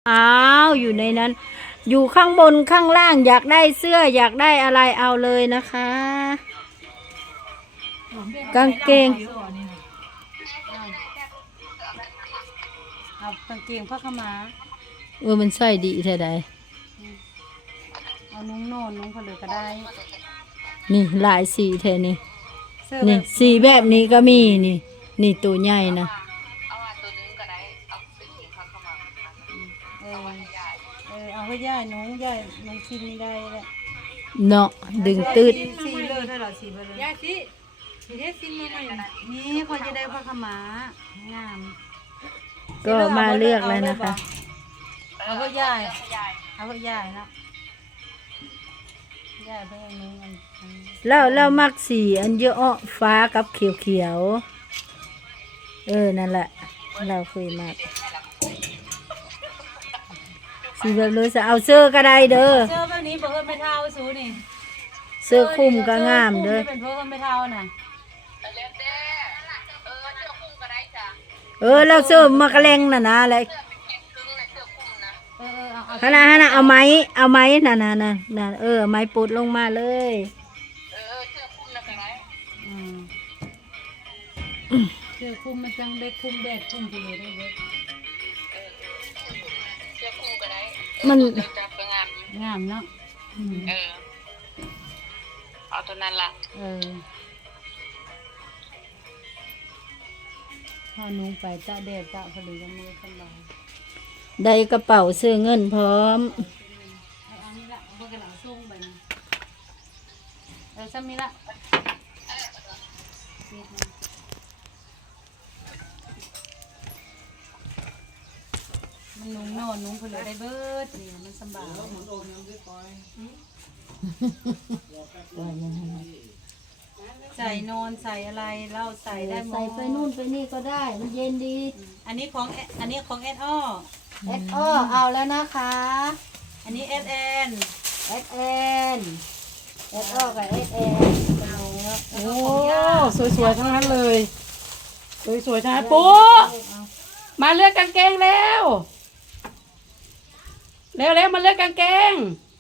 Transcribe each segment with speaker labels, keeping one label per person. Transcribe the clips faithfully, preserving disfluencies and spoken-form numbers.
Speaker 1: อ้าวอยู่ในนั้น อยู่ข้างบนข้างล่างอยากได้เสื้ออยากได้อะไรเอาเลยนะคะ กางเกง
Speaker 2: เอากางเกงผ้าขาวม้า
Speaker 1: เออมันใส่ดีแท้ใด
Speaker 2: เอานุ่งโน่นนุ่งผลึกก็ได้
Speaker 1: นี่หลายสีแท้นี่
Speaker 2: เสื้อ
Speaker 1: นี่
Speaker 2: แบบ
Speaker 1: สีแบบนี้ก็มีนี่ นี่ตัวใหญ่นะ
Speaker 2: เออเออเอาไว้ย่ายนุ่งย่ายนุ่งชิ้นไม่ได้แหละ
Speaker 1: เนาะดึงตืด
Speaker 2: สีเลือดได้หรอสีเบลยาสิสีเทสินมาใหม่นี่พอจะได้ผ้าขาวม้างาม
Speaker 1: ก็มาเลือกแล้วนะคะ
Speaker 2: เอาไว้ย่ายเอาไว้ย่ายนะย่ายไปอย่างนึงอันอัน
Speaker 1: แล้วแล้วมักสีอันเยอะฟ้ากับเขียวเขียวๆเออนั่นแหละ เราเคยมากสีแบบเลยจะเอาเสื้อก็ได้เด้อ
Speaker 2: เสื้อแบบนี้เพิ่มไม่เท่าสูนี่
Speaker 1: เสื้อคลุมก็งามเด้อ
Speaker 2: เป็นเพิ่มไม่เท่าน่ะ
Speaker 1: เออแล้วเสื้อมากระเลงน่ะนะอะไร
Speaker 2: เออเออเอา
Speaker 1: ขนาดขนาดเอาไม้เอาไม้น่ะน่ะน่ะน่ะเออไม้ปุดลงมาเลย
Speaker 2: อืมเสื้อคลุมมันจังได้คลุมแดดคลุมไปเลยได้เว้ย
Speaker 1: มัน
Speaker 2: งามเนาะอืม
Speaker 3: เออ เอาตัวนั้นล่ะ
Speaker 2: เออพอนุ่งไปตะแดดตะพอดีก็มือสบาย
Speaker 1: ได้กระเป๋าเสื้อเงินพร้อม
Speaker 2: เอาอันนี้ละเพื่อกระหลังส่งไปนะเออซ้ำนี้ละมันนุ่งนอนนุ่งเพลือได้เบิดนี่มันสบายใส่นอนใส่อะไรเล่าใส่ได้หมด
Speaker 1: ใส่ไปนู่นไปนี่ก็ได้ มันเย็นดี
Speaker 2: อันนี้ของอันนี้ของเอสอ้อ
Speaker 1: เอสอ้อเอาแล้วนะคะ
Speaker 2: อันนี้เอสแอน
Speaker 1: เอสเอ็นเอสอ้อกับเอสเอ็น
Speaker 4: โอ้สวยๆทั้งนั้นเลย สวยๆทั้งนั้นปุ๊มาเลือกกางเกงแล้วเร็วๆมาเลือกกางเกง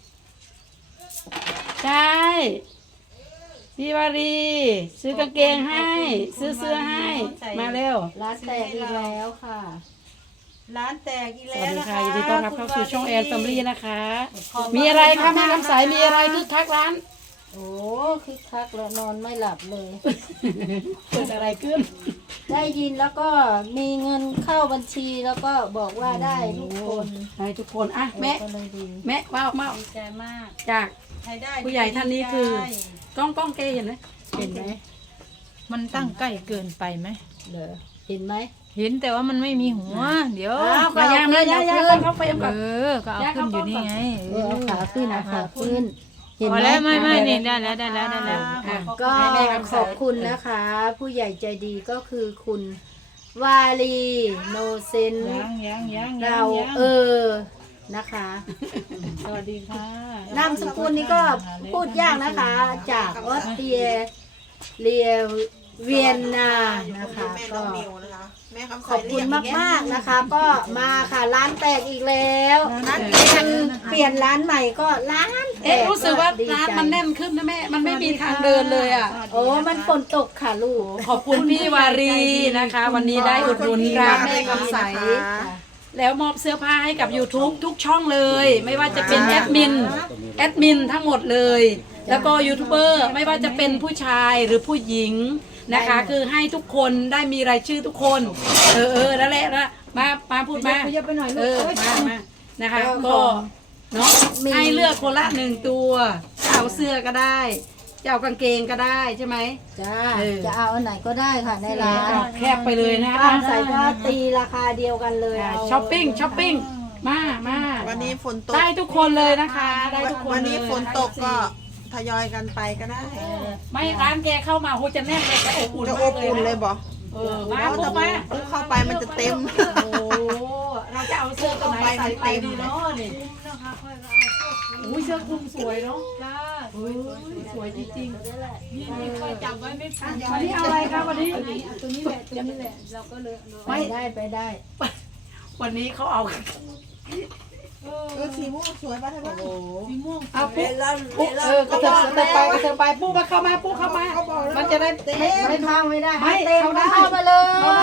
Speaker 4: ใช่พี่วารีซื้อกางเกงให้ ซื้อเสื้อให้มาเร็ว
Speaker 1: ร้านแตกอีกแล้วค่ะ
Speaker 2: ร้านแตกอีก
Speaker 4: ส
Speaker 2: แล้
Speaker 4: วัส
Speaker 2: ว
Speaker 4: ดี
Speaker 2: นะ
Speaker 4: ค่ะ
Speaker 2: คะ
Speaker 4: ยินดีต้อนรับเข้าสู่ช่องแอนแฟมิลี่นะคะ
Speaker 2: ขอบณ
Speaker 4: มีอะไรคะแม่คำใสมีอะไรคึกคักร้าน
Speaker 1: โอ้คึกคักแล้วนอนไม่หลับเลย
Speaker 4: เกิดอะไรขึ้น
Speaker 1: ได้ยินแล้วก็มีเงินเข้าบัญชีแล้วก็บอกว่าได้ทุกคน
Speaker 4: ให้ทุกคนอ่ะแม่
Speaker 1: ก็เลยดี
Speaker 4: แม่ว้าวว้าว
Speaker 2: ดีใจมาก
Speaker 4: จาก
Speaker 2: ใครได้
Speaker 4: ผู้ใหญ่ท่านนี้คือ
Speaker 2: ได้
Speaker 4: กล้องกล้องเกเห็นไหมเห็นไหม
Speaker 5: มันตั้งใกล้เกินไปไหม
Speaker 1: เหรอเห็นไหม
Speaker 5: เห็นแต่ว่ามันไม่มีหัว เดี๋ยว
Speaker 1: อ้าว
Speaker 4: มายามายายาเข้าเฟรมก่อน
Speaker 5: เออ ก็เอาขึ้นอยู่นี่ไง
Speaker 1: เออเอาขาขึ้นเอาขาขึ้นเห็น
Speaker 5: พอ
Speaker 1: ไหม
Speaker 5: แล้วไม่ไม่นี่ได้แล้วได้แล้วได้แล้ว
Speaker 2: อ่ะ
Speaker 1: ก็ขอบคุณนะคะ ผู้ใหญ่ใจดีก็คือคุณวาลีโนเซน
Speaker 5: ยังยังยัง
Speaker 1: เราเออนะคะ
Speaker 5: สวัสดีค่ะ
Speaker 1: นามสกุลนี้ก็พูดยากนะคะ จากออสเตรียเลียเวียนนานะคะก็ขอบคุณมากๆนะคะ ก็มาค่ะร้านแตกอีกแล้วมันเปลี่ยนร้านใหม่ก็ร้านแต
Speaker 4: เอ๊ะ
Speaker 1: ก
Speaker 4: รู้สึกว่า
Speaker 1: ดี
Speaker 4: ร้าน
Speaker 1: ใจ
Speaker 4: มันแน่นขึ้นนะแม่ มันไม่มีทางเดินเลยอ่ะ
Speaker 1: โอ้มันฝนตกค่ะลูก
Speaker 4: ขอบคุณพี่วารีนะคะ วันนี้ได้อุดหนุนร้านแม่คำใส แล้วมอบเสื้อผ้าให้กับ YouTube ทุกช่องเลย ไม่ว่าจะเป็นแอดมินแอดมินทั้งหมดเลย แล้วก็ยูทูบเบอร์ไม่ว่าจะเป็นผู้ชายหรือผู้หญิงนะคะ คือให้ทุกคนได้มีรายชื่อทุกคน เออเออนั่นแหละนะมามาพูดมาเออมามานะคะก็เนาะให้เลือกคนละหนึ่งตัวจะเอาเสื้อก็ได้จะเอากางเกงก็ได้ใช่ไหม
Speaker 1: จ้า
Speaker 4: เออ
Speaker 1: จะเอาอันไหนก็ได้ค่ะในร้าน
Speaker 4: แคบไปเลยนะ
Speaker 1: ป้าใส่ก็ตีราคาเดียวกันเลย
Speaker 4: อ่า
Speaker 1: เอา
Speaker 4: ช้อปปิ้งช้อปปิ้งมามา
Speaker 3: วันนี้ฝนตก
Speaker 4: ได้ทุกคนเลยนะคะ ได้ทุกคน
Speaker 3: วันนี้
Speaker 4: เลย
Speaker 3: ฝนตกก็ทยอยกันไปก็ได้
Speaker 4: ไม่ร้านแกเข้ามาโหจะแน่นเลยจะอบอุ่น
Speaker 3: จะ
Speaker 4: มา
Speaker 3: อก บ
Speaker 4: เลย
Speaker 3: อุ่นเลย
Speaker 4: นะ
Speaker 3: บอก
Speaker 4: เออมา
Speaker 3: เพราะ
Speaker 4: ปุ๊
Speaker 3: ถ้า
Speaker 4: บมา
Speaker 3: ปุ๊บเข้าไปมันจะเต็ม
Speaker 4: โอ้เราจะเอาเสื้อตัวไหนใส่ไปดีเนาะนี่อุ้ยเสื้อคลุมสวยเนาะจ้าสวยจริงๆนี่คอยจับไว้ไม่ทันวันนี้เอาอะไรครับวันนี้
Speaker 5: ตัวนี้แหละตัวนี้แหละเราก็เลย
Speaker 1: ไปได้ไปได้
Speaker 4: วันนี้เขาเอา
Speaker 3: เออสีม่วงสวยป่ะท่านว่า
Speaker 5: สีม่วง
Speaker 4: เอาปุ๊บปุ๊บเออกระเถิบกระเถิบไปกระเถิบไปปุ๊บมาเข้ามาปุ๊บเข้ามา มันจะได้ไม่
Speaker 1: ไม่เข้าไม่ได้
Speaker 4: ไม่
Speaker 1: เต็ม
Speaker 4: เข้าได้
Speaker 1: เข้ามาเลย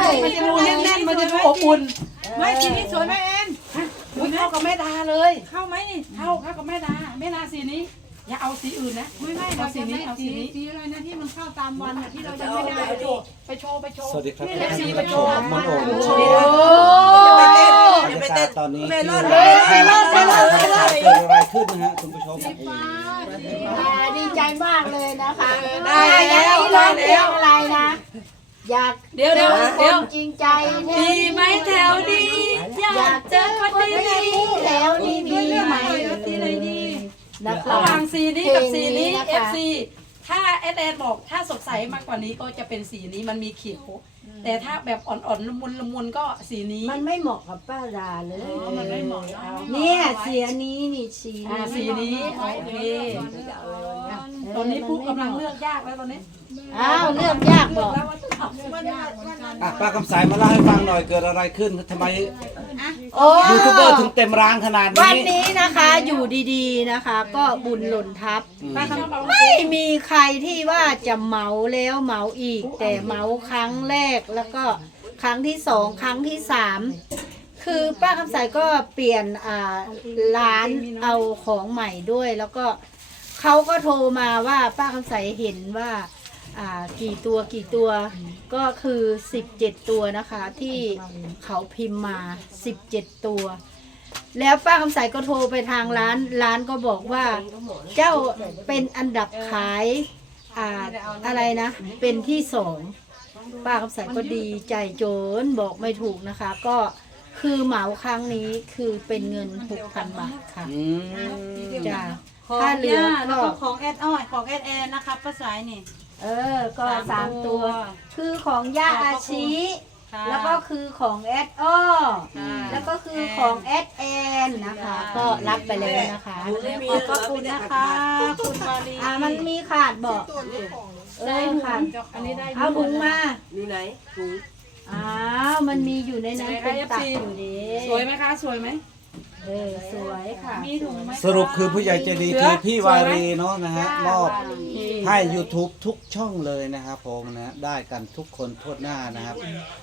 Speaker 4: มันจะดูแน่นๆมันจะดูอบอุ่น
Speaker 5: ไม่สีนี้สวยไหมแอน
Speaker 4: อุ้ยเข้ากับแม่ดาเลย
Speaker 5: เข้าไหมนี่
Speaker 4: เข้าเข้ากับแม่ดาแม่ดาสีนี้ อย่าเอาสีอื่นนะ
Speaker 5: ไม่ไม่
Speaker 4: เอา
Speaker 5: เรา
Speaker 4: สี
Speaker 5: จะ
Speaker 4: นี้
Speaker 5: ไม่
Speaker 4: เอา
Speaker 5: สี
Speaker 4: สีนี้
Speaker 5: สีอะไรนะที่มันเข้าตามวันอะที่เราจะไม่ได้
Speaker 4: ไปโชว์ไปโชว์ไปโชว์
Speaker 6: สวัสดีครับ
Speaker 4: เอฟซีไปโชว์
Speaker 6: มันโอ่ง
Speaker 4: โอ้โห
Speaker 6: บรรยากาศตอนนี้ที่เกิดอะไรขึ้นนะฮะคุณผู้ชม
Speaker 1: อ่าดีใจมากเลยนะคะ
Speaker 4: ได้แล้ว
Speaker 1: ร้
Speaker 4: ได้
Speaker 1: องเพล
Speaker 4: แล้
Speaker 1: ง
Speaker 4: ว
Speaker 1: อะไรนะ อยาก
Speaker 4: เดี๋ยวเดี๋ยว
Speaker 1: ค
Speaker 4: เดี๋ย
Speaker 1: น
Speaker 4: ว
Speaker 1: จริงใจแท้
Speaker 4: ดีไหมแถวดีอยากเจอคนดี
Speaker 1: แถวนี้มีไหม
Speaker 5: สีอะไรดี
Speaker 1: นะคะ
Speaker 4: ระหว่างสีนี้กับสีนี้
Speaker 1: เพลงนี้นะคะ
Speaker 4: เอฟซีถ้าเอสแอนบอกถ้าสดใสมากกว่านี้ก็จะเป็นสีนี้มันมีเขียวแต่ถ้าแบบอ่อนๆละมุนละมุนก็สีนี้
Speaker 1: มันไม่เหมาะกับป้าดาเลย
Speaker 5: มันไม่เหมาะเนาะ
Speaker 1: เนี่ยเสียนี้นี่สี
Speaker 4: อ่าสีนี้โอเคตอนนี้ปุ๊กกำลังเลือกยากแล้วตอนนี้
Speaker 1: อ้าวเลือกยากบอก
Speaker 4: แล้วว่าจะเอา
Speaker 6: อ่ะป้าคำสายมาเล่าให้ฟังหน่อยเกิดอะไรขึ้นทำไม
Speaker 1: โอ้
Speaker 6: ยูทูบเบอร์ถึงเต็มร้านขนาด
Speaker 1: วัน
Speaker 6: นี้
Speaker 1: นี้นะคะอยู่ดีๆนะคะ ก็บุญหล่นทับ
Speaker 4: ป้าคำบอก
Speaker 1: ไม่มีใครที่ว่าจะเหมาแล้วเหมาอีก แต่เหมาครั้งแรกแล้วก็ครั้งที่สองครั้งที่สามคือป้าคำใสก็เปลี่ยนอ่าร้านเอาของใหม่ด้วย แล้วก็เขาก็โทรมาว่าป้าคำใสเห็นว่าอ่ากี่ตัวกี่ตัวก็คือสิบเจ็ดตัวนะคะที่เขาพิมพ์มาสิบเจ็ดตัว แล้วป้าคำใสก็โทรไปทางร้านร้านก็บอกว่าเจ้าเป็นอันดับขายอ่าอะไรนะ เป็นที่สองป้าคำใสก็ดีใจโจนบอกไม่ถูกนะคะ ก็คือเหมาครั้งนี้คือเป็นเงินหกพันบาทค่ะ
Speaker 6: อืม
Speaker 1: จ้า
Speaker 5: ของ
Speaker 1: ถ้าเหลือย่
Speaker 5: าแล้ว
Speaker 1: ก็
Speaker 5: ก็ของแอดอ้อยของแอดแอนนะคะป้าสายนี่
Speaker 1: เออก็สามตัว คือของย่าอาชี
Speaker 5: ค่ะ
Speaker 1: แล้วก็คือของแอดอ้อ
Speaker 5: ค่ะ
Speaker 1: แล้วก็คือของแอดแอนนะคะ ก็รับไปแล้วนะคะ
Speaker 5: ขอบพระคุณนะคะคุณวารี
Speaker 1: อ่ามันมีขาดบอกเออขาด
Speaker 5: อันนี้ได้
Speaker 1: เอาถุงมา
Speaker 3: อยู่ไหนถุง
Speaker 1: อ้าวมันมีอยู่ในนั้นเป็นตักอยู่ดี
Speaker 4: สวยไหมคะสวยไหม
Speaker 1: เออสวยค่ะ
Speaker 5: มีถุงไหม
Speaker 6: สรุปคือผู้ใหญ่ใจดีคือพี่วารีเนาะนะฮะมอบให้ YouTube ทุกช่องเลยนะครับผมนะได้กันทุกคนทั่วหน้านะครับ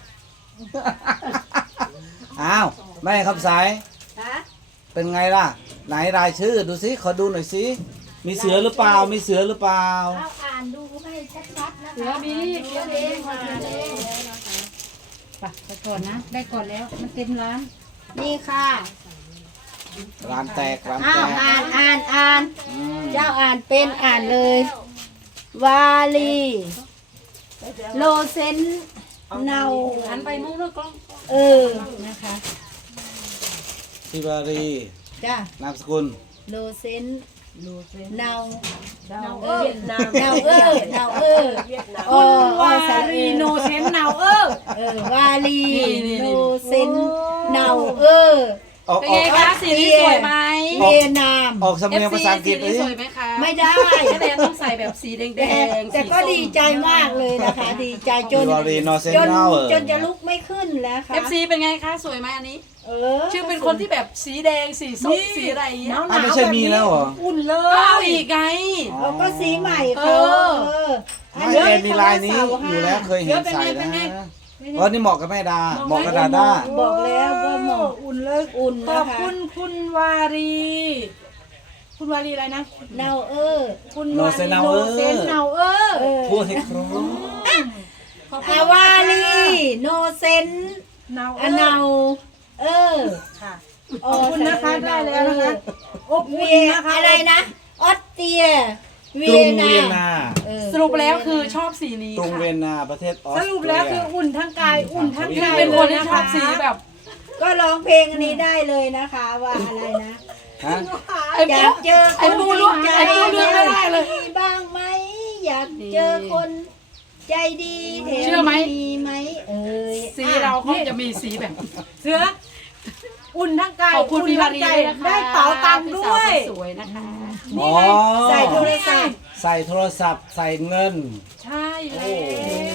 Speaker 6: อ้าวแม่คำสาย
Speaker 1: ฮะ
Speaker 6: เป็นไงล่ะ ไหนรายชื่อดูสิขอดูหน่อยสิมีเสือหรือเปล่ามีเสือหรือเปล่า
Speaker 1: เอาอ่านดูให้ชัดๆนะคะ
Speaker 4: เสือมีเสือ
Speaker 1: เอ
Speaker 4: มี
Speaker 1: งมาเอง
Speaker 5: ไปไปก่อนนะ ได้ก่อนแล้วมันเต็มร้าน
Speaker 1: นี่ค่ะ
Speaker 6: ร้านแตกร้าน
Speaker 1: อ้า
Speaker 6: แต
Speaker 1: ว
Speaker 6: ก
Speaker 1: อ่านอ่านอ่าน
Speaker 6: อืม
Speaker 1: เจ้าอ่านเป็นอ่านเลย วาลีโลเซนเนา
Speaker 4: หันไปมุ้งเลือกกล้อง
Speaker 1: เออนะคะ
Speaker 6: พี่วารี
Speaker 1: จ้าน
Speaker 6: ามสกุล
Speaker 1: โลเซนเนาเนาเออเนาเออเนาเออโอ้
Speaker 4: วารีโนเซนเนาเออ
Speaker 1: เออวาลี
Speaker 4: นี่นี่นี่
Speaker 1: โลเซนเนาเออ
Speaker 6: ออก
Speaker 4: เป็น
Speaker 6: ออ
Speaker 4: ไง
Speaker 6: ก
Speaker 4: คะสีนี้สวยไหม
Speaker 1: เวียดนาม
Speaker 6: ออกสำเนียงภาษาอังกฤษ
Speaker 4: สี
Speaker 6: เล
Speaker 4: นี้
Speaker 6: ย
Speaker 4: สวยไหมคะ
Speaker 1: ไม่ได้
Speaker 4: แม่แดงต้องใส่แบบสีแดง
Speaker 1: แต่
Speaker 4: ๆ
Speaker 1: แต่ก็
Speaker 4: สีส้ม
Speaker 1: ดีใจมากเลยนะคะ ดีใจจน
Speaker 6: พี่วารีโนเซน
Speaker 1: จน
Speaker 6: เนาเออ
Speaker 1: จนจะลุกไม่ขึ้นแล้วค่ะ
Speaker 4: เอฟซีเป็นไงคะสวยไหมอันนี้
Speaker 1: เออ
Speaker 4: ชื่อเป็นคนที่แบบสีแดงสีส้มสีอะไรอย่างเงี้ย
Speaker 6: อ้าวไม่ใช่มีแล้วเหรอ
Speaker 1: อุ่นเล
Speaker 4: ก็เอา
Speaker 1: ย
Speaker 4: อีกไง
Speaker 1: เราก็สีใหม่เขา
Speaker 4: เออ
Speaker 1: เอออัน
Speaker 6: ไม่
Speaker 1: นี้
Speaker 6: แอนมีลายนี้
Speaker 1: เขา
Speaker 6: อยู่แล้วเคยเห็นใส่
Speaker 5: เป็นไง
Speaker 6: นะเพราะนี่เหมาะกับแม่ดาเหมาะกับดาด้า
Speaker 1: บอกแล้วว่าหมอกอุ่นเลยอุ่น
Speaker 5: ข
Speaker 1: นะ
Speaker 5: อบ
Speaker 1: คะ
Speaker 5: คุณคุณวารี คุณวารีอะไรนะ
Speaker 1: เนาเออ
Speaker 5: คุณ
Speaker 6: โน
Speaker 5: วา
Speaker 6: เซ
Speaker 5: รี
Speaker 6: นา
Speaker 5: โน
Speaker 6: เออ
Speaker 5: เซนเนาเออ
Speaker 1: เออ
Speaker 6: พูดให้ครบ
Speaker 5: ขอบคุณ
Speaker 1: อาวาลีโนเซน
Speaker 5: เนาเอ
Speaker 1: อะ
Speaker 5: อ
Speaker 1: เนาเออ
Speaker 5: ค่ะ
Speaker 1: ข
Speaker 5: ขอบคุณนะคะได้แล้วนะคะอบ
Speaker 1: เวี
Speaker 5: อุ่น
Speaker 1: ย
Speaker 5: นะคะ
Speaker 1: อะไรนะออสเตรีย
Speaker 6: ก
Speaker 1: เวี
Speaker 6: รุ
Speaker 1: ย
Speaker 6: ง
Speaker 1: นา
Speaker 6: เวียนนา
Speaker 1: เออ
Speaker 4: สรุปแล้วคือชอบสีนี้
Speaker 6: กรุง
Speaker 4: ค่ะ
Speaker 6: เวียนนาประเทศออส
Speaker 5: ส
Speaker 6: เตรีย
Speaker 5: รุปแล้วคืออุ่นทั้งกายอุ่นทั้งใจ
Speaker 4: เป็นคนที่ชอบสีแบบ
Speaker 1: ก็ร้องเพลงอันนี้ได้เลยนะคะว่าอะไรนะ
Speaker 6: ฮะ
Speaker 4: ไอ้
Speaker 1: อยา
Speaker 4: ปุ๊
Speaker 1: กเจอค
Speaker 4: ไอ้
Speaker 1: น
Speaker 4: ปุ๊
Speaker 1: จริ
Speaker 4: รู้
Speaker 1: งใจ
Speaker 4: ไอ้ปุ๊เลือกไม่ได้เลย
Speaker 1: มีบ้างไหมอยากเจอคนใจดีแถว
Speaker 4: เชื่อไหม
Speaker 1: มีไหมเอ้ย
Speaker 4: สีเราเขาจะมีสีแบบ
Speaker 5: เสืออุ่นทั้งกาย
Speaker 4: ขอบคุณ
Speaker 5: อุ่น
Speaker 4: พี่วา
Speaker 5: ทั้ง
Speaker 4: รี
Speaker 5: ใจ
Speaker 4: ด้วยนะคะ
Speaker 5: ได้เป๋าตังค์ด้วย
Speaker 4: สวยนะคะ
Speaker 6: อ๋อ
Speaker 1: ใส่โทรศัพท์
Speaker 6: ใส่โทรศัพท์ใส่เงิน
Speaker 4: ใช่แล้ว
Speaker 6: เป๋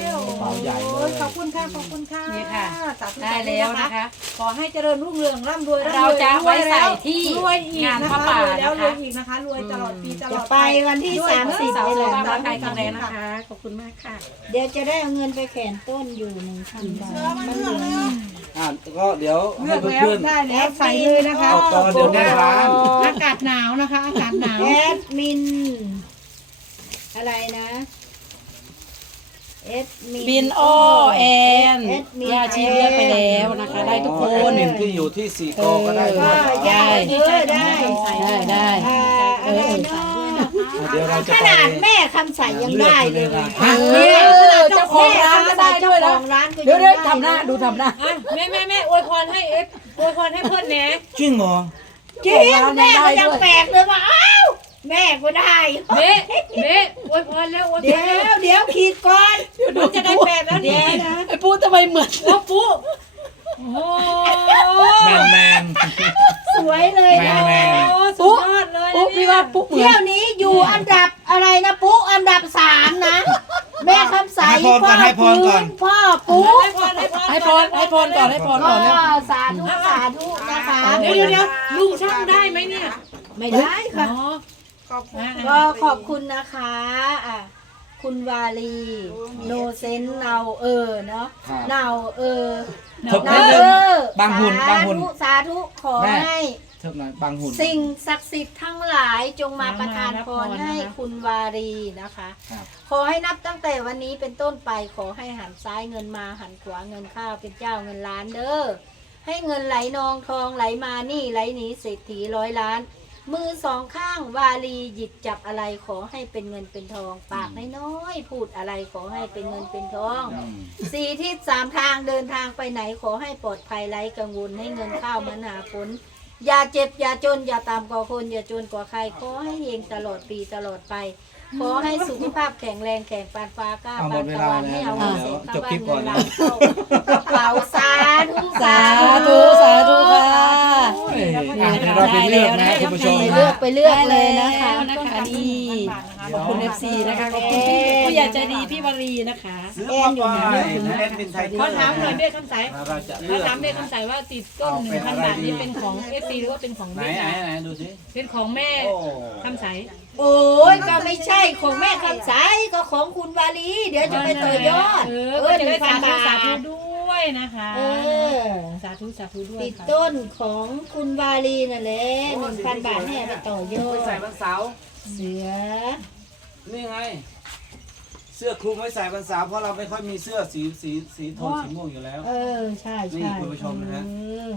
Speaker 6: มาใหญ่เล
Speaker 5: โอ้ย
Speaker 6: ย
Speaker 5: ขอบคุณค่ะขอบคุณค่ะ
Speaker 4: นี่ค่ะ
Speaker 5: สาธุ
Speaker 4: ได้แล้วนะคะ
Speaker 5: ขอให้เจริญรุ่งเรืองร่ำรวยำ
Speaker 4: เรา
Speaker 5: ย
Speaker 4: จะไว้ใส่ที่
Speaker 5: รวยอีก
Speaker 4: งาน
Speaker 5: นะ
Speaker 4: พระ
Speaker 5: คะ
Speaker 4: ป่าร
Speaker 5: วยแล้ว
Speaker 4: นะคะ
Speaker 5: รวยอีกนะคะรวยตลอดปีตล
Speaker 1: จะ
Speaker 5: อด
Speaker 1: ไปวันที่
Speaker 5: ด้วย
Speaker 1: สามสิบ
Speaker 4: สาว
Speaker 1: นี่
Speaker 4: สุ
Speaker 1: แห
Speaker 4: ข
Speaker 1: ละ
Speaker 4: ภาพร่างกายแข็งแรงนะคะ ขอบคุณมากค่ะ
Speaker 1: เดี๋ยวจะได้เอาเงินไปแขวนต้นอยู่หนึ่งพันบาทมันเหลือ
Speaker 6: อ่ะก็เดี๋ยว
Speaker 5: เลื
Speaker 6: ให้
Speaker 5: อกแล้ว
Speaker 6: เพื่อน
Speaker 5: ได้แล้วใส่เลยนะคะ
Speaker 6: ๆออกก่อนเดี๋ยวแน่ร้าน
Speaker 5: อากาศหนาวนะคะอากาศหนาว
Speaker 1: แอดมิน อะไรนะเอดมิน
Speaker 4: บินอ้อแอนยาชีเลือกไปแล้วนะคะ ได้ทุกค
Speaker 6: อ๋อแอน ดมินที่อยู่ที่สี่กอก็ได้ด้
Speaker 1: ก็
Speaker 6: วยเหรอ
Speaker 1: ยาเยอะได้
Speaker 4: ได้ได้
Speaker 1: อ่าอะไรเนาะ
Speaker 6: เดี๋ยวเราจะ
Speaker 1: ข
Speaker 6: ไป
Speaker 1: นาดแม่คำใสยังได้เลย
Speaker 4: เออเจ้าของร้านก็ได้ด้วยนะ
Speaker 1: เจ้าของร้านก็
Speaker 4: เดี๋ยวเดี๋ยว
Speaker 1: ง
Speaker 4: ทำหน้าดูทำหน้า
Speaker 2: แม่แม่แม่อวยพรให้เอฟอวยพรให้เพื่อนแหน่
Speaker 6: จริงเหรอ
Speaker 1: จริงแม่ก็ยังแปลกเลยว่าอ้าวแม่ก็ได้
Speaker 2: เบ๊เบ๊อวยพรแล้วอวยพ
Speaker 1: เดี๋
Speaker 2: ร
Speaker 1: ย
Speaker 2: แล้ว
Speaker 1: วเดี๋ยวขีดก่อน
Speaker 2: มันจะได้แปดแล้วนี่
Speaker 4: ไอ้ปูทำไมเหมือน
Speaker 2: โอ้ปุ๊โอ้
Speaker 6: แมนแมน
Speaker 1: สวยเลย
Speaker 6: แม
Speaker 1: นะ
Speaker 6: นแมน
Speaker 2: สุดยอดเลย
Speaker 4: ปุ๊พี่ว่าปุ๊เหมือ
Speaker 1: เที่ย
Speaker 4: น
Speaker 1: วนี้อยู่อันดับอะไรนะปุ๊อันดับสามนะ แม่คำใสพ่อพื้นพ่อปุ๊
Speaker 2: ให้พรให้พร
Speaker 4: ให้พรให้พรก่อนให้พร
Speaker 1: ก็
Speaker 4: ก่อนนะ
Speaker 1: สาธุสาธุนะคะ
Speaker 2: เดี๋ยวเดี๋ยวเดี๋ยวลุงช่างได้ไหมเนี่ย
Speaker 1: ไม่ได้ค่ะ
Speaker 2: อ๋อ
Speaker 3: ขอบคุณ
Speaker 1: ก็ขอบคุณนะคะอ่ะคุณวาลีโนเซนเนาเออเนาะ
Speaker 6: ครับ
Speaker 1: เนาเออ
Speaker 6: เถิบ
Speaker 1: เนา
Speaker 6: นิด
Speaker 1: เอ
Speaker 6: นึง
Speaker 1: อบ
Speaker 6: างหุ่นบางหุ่น
Speaker 1: สาธุขอ
Speaker 6: แม่
Speaker 1: ให้
Speaker 6: เทิบหน่อยบางหุ่น
Speaker 1: สิ่งศักดิ์สิทธิ์ทั้งหลายจงมาประทานพรให้คุณวารีนะคะ
Speaker 6: ครับ
Speaker 1: ขอให้นับตั้งแต่วันนี้เป็นต้นไปขอให้หันซ้ายเงินมาหันขวาเงินเข้าเป็นเจ้าเงินล้านเด้อให้เงินไหลนองทองไหลมานี่ไหลหนีเศรษฐีร้อยล้าน มือสองข้างวาลีหยิบจับอะไรขอให้เป็นเงินเป็นทอง ปากน้อยๆพูดอะไรขอให้เป็นเงินเป็นทอง
Speaker 6: อืม
Speaker 1: สี่ทิศสามทางเดินทางไปไหนขอให้ปลอดภัยไร้กังวลให้เงินเข้ามันหาผลอย่าเจ็บอย่าจนอย่าตามกว่าคนอย่าจนกว่าใครขอให้เฮงตลอดปีตลอดไป ขอให้สุขภาพแข็งแรงแข็งปานฟ้ากล้า
Speaker 6: เอาหม
Speaker 1: ปา
Speaker 6: ด
Speaker 1: น
Speaker 6: เว
Speaker 1: ตะ
Speaker 6: ลา
Speaker 1: วัน
Speaker 6: แล้
Speaker 1: ให้
Speaker 6: ว
Speaker 1: เอา
Speaker 6: เดี๋
Speaker 1: เงิน
Speaker 6: ยว
Speaker 1: เสร็จ
Speaker 6: จบ
Speaker 1: บ้า
Speaker 6: คลิ
Speaker 1: น
Speaker 6: ปก่
Speaker 1: เงิ
Speaker 6: อน
Speaker 1: น
Speaker 6: นะ
Speaker 1: ล้านเข้ากระเป๋าสาธุ
Speaker 4: สาธุสาธุค่ะ
Speaker 6: อ่ะเดี๋ยวเราไปเลือกนะคุณผู้ชม
Speaker 1: ไปเลือกไปเลือกเลยนะคะ
Speaker 4: ได้แล้วนะคะนี่ขอบคุณ เอฟ ซี นะคะขอบคุณพี่ผู้ใหญ่ใจดีพี่วารีนะคะ
Speaker 6: ซื้อมาไปนะแอดมินไทย
Speaker 2: ขอถามหน่อยเบ๊คำใส
Speaker 6: เราจะ
Speaker 2: ข
Speaker 6: เลื
Speaker 2: อ
Speaker 6: อก
Speaker 2: ถามเบ๊คำใสว่าติดต้นหนึ่งพันบาทนี้เป็นของเอฟซีหรือว่าเป็นของ
Speaker 6: ไหน
Speaker 2: เบ๊
Speaker 6: ไหนไหนดูสิ
Speaker 2: เป็นของแม่
Speaker 6: โอ้
Speaker 2: คำใส
Speaker 1: โอ้ยก็ไม่ใช่ของแม่คำใสก็ของคุณวาลีเดี๋ยวจะไปต่อยอด
Speaker 2: เออ
Speaker 1: เอ
Speaker 2: ก็
Speaker 1: อ
Speaker 2: จะ
Speaker 1: หนึ่
Speaker 2: ได้
Speaker 1: งพั
Speaker 2: สาน ธุ
Speaker 1: บา
Speaker 2: สาธุ
Speaker 1: ท
Speaker 2: ด้วยนะคะ
Speaker 1: เออ
Speaker 2: สาธุสาธุด้วย
Speaker 1: ติด
Speaker 2: ค่ะ
Speaker 1: ต้นของคุณวาลีนั่นแหละหนึ่งพันบาทให้เอาไปต่อยอ
Speaker 6: ไปใส่
Speaker 1: ด
Speaker 6: วันเสาร์
Speaker 1: เสือ
Speaker 6: นี่ไง เสื้อคลุมไว้ใส่วันเสาร์เพราะเราไม่ค่อยมีเสื้อสีสีสีโทนสีม่วงอยู่แล้ว
Speaker 1: เออใช่
Speaker 6: นี่
Speaker 1: ใช่
Speaker 6: คุณผู้ชมนะฮะ
Speaker 1: เออ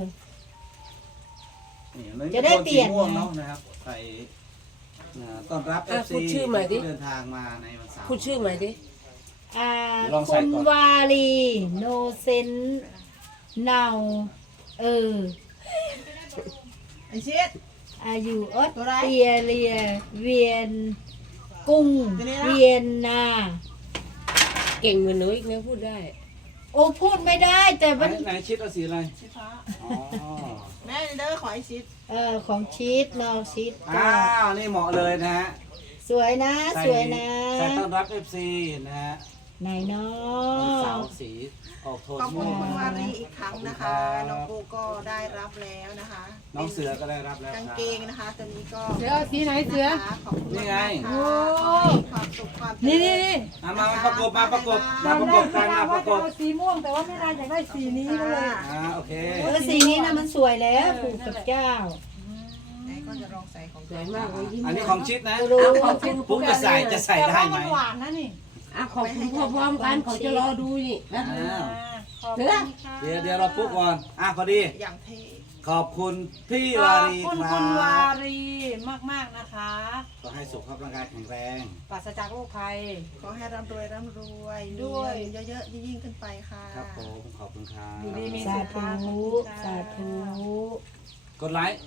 Speaker 6: นี่มัน
Speaker 1: จะได้เปลี่ยน
Speaker 6: โทสีม่วงเนาะนะครับใส่อ่าต้อนรับเอฟซีที่เดินทางมาในวันเสาร์
Speaker 3: พูดชื่อใหม่ดิ
Speaker 1: อ่า
Speaker 6: ลองใส่
Speaker 1: คุณ
Speaker 6: ก่อน
Speaker 1: วาลีโนเซนเนาเออ
Speaker 3: ไอเช็ด
Speaker 1: อายุออส
Speaker 3: ตัวไร
Speaker 1: เตรเลียเวียนกุ้ง
Speaker 3: ตัวนี้นะ
Speaker 1: เวียนนา
Speaker 3: เก่งเหมือนหนูอีกนะพูดได้
Speaker 1: โอ้พูดไม่ได้แต่
Speaker 6: ไหน
Speaker 1: มัน
Speaker 6: ไหนชิดเอาสีอะไร
Speaker 3: ชิดฟ้า
Speaker 6: อ๋อ
Speaker 3: แม่เด้อขอไอชิด
Speaker 1: เออของชีสเนาชีสก็
Speaker 6: อ้าวนี่เหมาะเลยนะฮะ
Speaker 1: สวยนะ
Speaker 6: ใส่
Speaker 1: สวยนะ
Speaker 6: ใส่ต้อนรับเอฟซีนะฮะ
Speaker 1: ไหนเนา
Speaker 6: วันเสา
Speaker 1: ะ
Speaker 6: ร์สีออกโทน
Speaker 3: ขอบคุ
Speaker 6: ม่
Speaker 3: ณ
Speaker 6: วง
Speaker 3: คุณวา
Speaker 6: นะ
Speaker 3: รีอีกครั้งนะคะ น้องปูก็ได้รับแล้วนะคะ
Speaker 6: น้องเสือก็ได้รับแล้ว
Speaker 3: กาง
Speaker 6: ครับ
Speaker 3: เกงนะคะตัวนี้ก็
Speaker 2: เสือเอาสีไหนเสือ
Speaker 3: นะคะขอบคุณ
Speaker 6: นี่
Speaker 3: มาก
Speaker 6: ไง
Speaker 3: ๆค่ะขอให้ความสุขความเจริญ
Speaker 2: นี่นี่นี่
Speaker 6: เอามามาประกบมาประกบมาประกบกันมาประกบ
Speaker 2: สีม่วงแต่ว่าไม่ได้อยากได้สีนี้ก็เลย
Speaker 6: อ่าโอเค
Speaker 1: เออสีนี้นะมันสวยแล้วผูกกับเจ้า
Speaker 3: ไหนก็จะลองใส่ของ
Speaker 2: สวยมากเลยยิ้ม
Speaker 6: อันนี้ของชิดนะ
Speaker 1: รู้
Speaker 6: ปุ๊กจะใส่จะใส่ได้ไหม
Speaker 2: หวานนะนี่
Speaker 3: อ่ะขอบคุณพร้อมๆกันเขาจะรอดูนี่นะ
Speaker 6: อ้าว
Speaker 2: ขอบคุณค่ะ
Speaker 6: เดี๋ยวเดี๋ยวเราปุ๊กก่อนอ่ะพอดี
Speaker 3: อย่างเท่
Speaker 6: ขอบคุณพี่
Speaker 2: ข
Speaker 6: วา
Speaker 2: อบ
Speaker 6: รี
Speaker 2: คุณ
Speaker 6: ค
Speaker 2: คุณวา
Speaker 6: รับ
Speaker 2: รีมากๆนะคะ
Speaker 6: ก็ให้สุขภาพร่างกายแข็งแรง
Speaker 2: ปราศจากโรคภัย
Speaker 3: ขอให้ร่ำรวยร่ำรวย
Speaker 2: ด้วย
Speaker 3: มีเงินเยอะๆยิ่งๆขึ้นไปค่ะ
Speaker 6: ครับผมขอบคุณครับ
Speaker 2: อยู่ดีมี
Speaker 1: สาธุสาธุ
Speaker 6: กดไลค์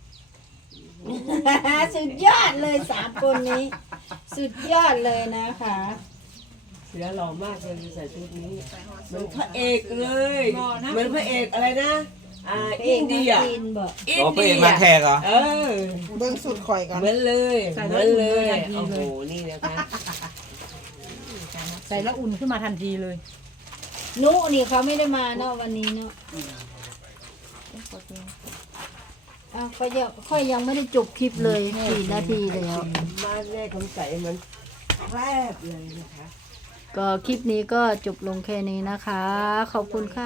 Speaker 1: สุดยอดเลยสามคนนี้ สุดยอดเลยนะคะ
Speaker 3: เสือหล่อมากเลยใส่ชุดนี้
Speaker 7: เหมือนพระเอกเลย
Speaker 2: หล่อนะ
Speaker 7: เหมือนพระเอกอะไรนะ อ่า
Speaker 1: เอ
Speaker 7: อิ
Speaker 1: ง
Speaker 7: นเดีย
Speaker 1: จีนบอก
Speaker 7: อิ
Speaker 6: โอ้
Speaker 7: น
Speaker 6: พระ
Speaker 7: เดี
Speaker 6: เอก
Speaker 7: ย
Speaker 6: มาแขกเหรอ
Speaker 7: เออ
Speaker 3: เบื้องสุดข่อยกัน
Speaker 7: เหมือนเลย
Speaker 2: ใส่
Speaker 7: เห
Speaker 2: แล้ว
Speaker 7: มือนเลย
Speaker 2: อุ่นทันที
Speaker 7: โอ้
Speaker 2: เลย
Speaker 7: โห นี่นะคะ
Speaker 2: ใส่แล้วอุ่นขึ้นมาทันทีเลย
Speaker 1: นุนี่เขาไม่ได้มาเนาะวันนี้เนาะอ้าวก็ยังค่อยยังไม่ได้จบคลิปเลยสี่นาทีแล้ว
Speaker 7: มาแม่คำใสมันแรบเลยนะคะ
Speaker 1: ก็คลิปนี้ก็จบลงแค่นี้นะคะ ขอบคุณค่ะ